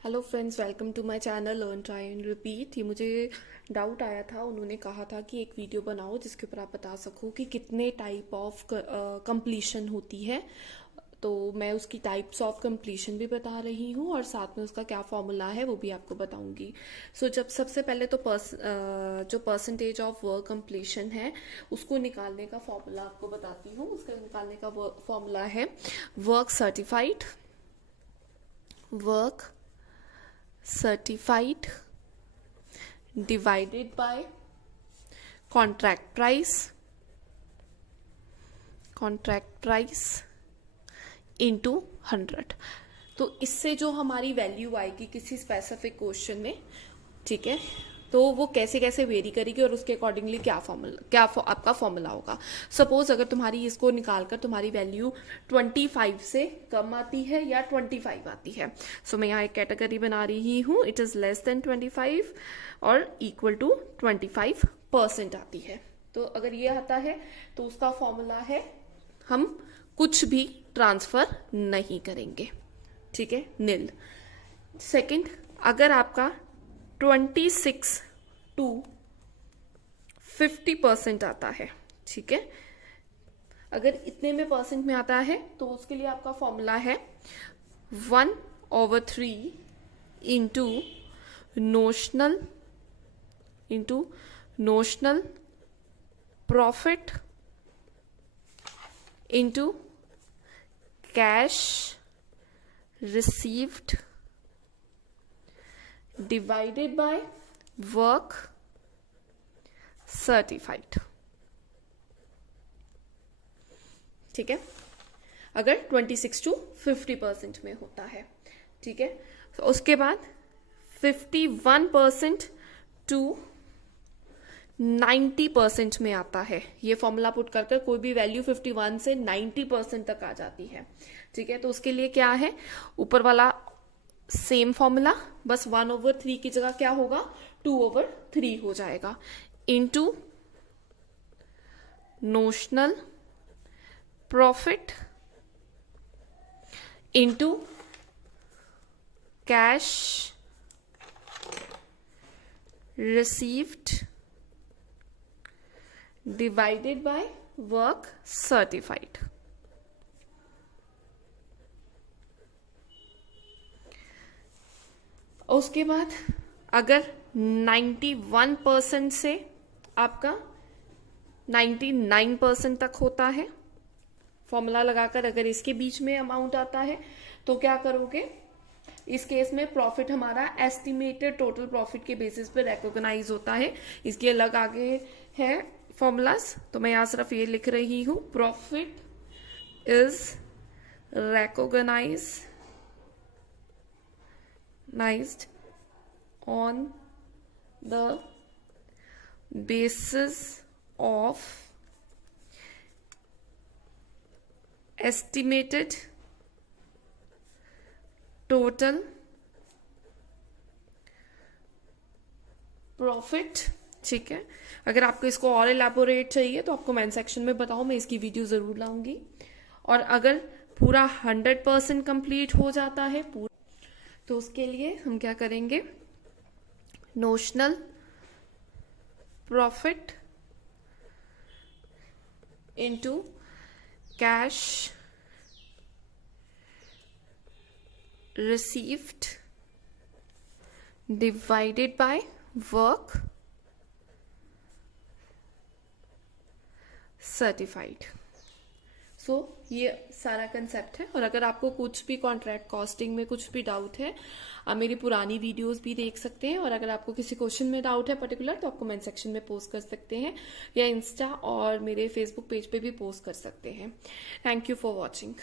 Hello friends, welcome to my channel learn try and repeat. ये मुझे doubt आया था, उन्होंने कहा था कि एक वीडियो बनाओ जिसके ऊपर आप बता सको कि कितने टाइप ऑफ कंप्लीशन होती है। तो मैं उसकी टाइप्स ऑफ कंप्लीशन भी बता रही हूँ और साथ में उसका क्या फॉर्मूला है वो भी आपको बताऊंगी। जब सबसे पहले तो जो परसेंटेज ऑफ वर्क कंप्लीशन है उसको निकालने का फॉर्मूला आपको बताती हूँ। उसका निकालने का फॉर्मूला है work certified divided by contract price into 100। तो इससे जो हमारी वैल्यू आएगी किसी स्पेसिफिक क्वेश्चन में, ठीक है, तो वो कैसे कैसे वेरी करेगी और उसके अकॉर्डिंगली आपका फॉर्मूला होगा। सपोज अगर तुम्हारी इसको निकालकर तुम्हारी वैल्यू 25 से कम आती है या 25 आती है, मैं यहाँ एक कैटेगरी बना रही हूँ, इट इज लेस देन 25 और इक्वल टू 25% आती है। तो अगर ये आता है तो उसका फॉर्मूला है हम कुछ भी ट्रांसफर नहीं करेंगे, ठीक है, नील। सेकंड, अगर आपका 26 टू 50% आता है, ठीक है, अगर इतने में परसेंट में आता है तो उसके लिए आपका फॉर्मूला है 1/3 into notional profit into cash received divided by work certified, ठीक है, अगर 26 टू 50% में होता है, ठीक है। तो उसके बाद 51% टू 90% में आता है। ये फॉर्मूला पुट कर कोई भी वैल्यू 51 से 90% तक आ जाती है, ठीक है। तो उसके लिए क्या है, ऊपर वाला सेम फॉर्मूला, बस 1/3 की जगह क्या होगा 2/3 हो जाएगा, into notional profit into cash received divided by work certified. उसके बाद अगर 91% से आपका 99% तक होता है, फॉर्मूला लगाकर अगर इसके बीच में अमाउंट आता है तो क्या करोगे, इस केस में प्रॉफिट हमारा एस्टिमेटेड टोटल प्रॉफिट के बेसिस पे रिकॉग्नाइज होता है। इसके अलग आगे है फॉर्मूलाज, तो मैं यहां सिर्फ ये लिख रही हूं, profit is recognized on the basis of estimated total profit, ठीक है। अगर आपको इसको और एलैबोरेट चाहिए तो आप कमेंट सेक्शन में बताओ, मैं इसकी वीडियो जरूर लाऊंगी। और अगर पूरा 100% कंप्लीट हो जाता है तो उसके लिए हम क्या करेंगे, notional profit into cash received divided by work certified. ये सारा कंसेप्ट है। और अगर आपको कुछ भी कॉन्ट्रैक्ट कॉस्टिंग में कुछ भी डाउट है, आप मेरी पुरानी वीडियोस भी देख सकते हैं। और अगर आपको किसी क्वेश्चन में डाउट है पर्टिकुलर तो आप कमेंट सेक्शन में पोस्ट कर सकते हैं या इंस्टा और मेरे फेसबुक पेज पे भी पोस्ट कर सकते हैं। Thank you for watching.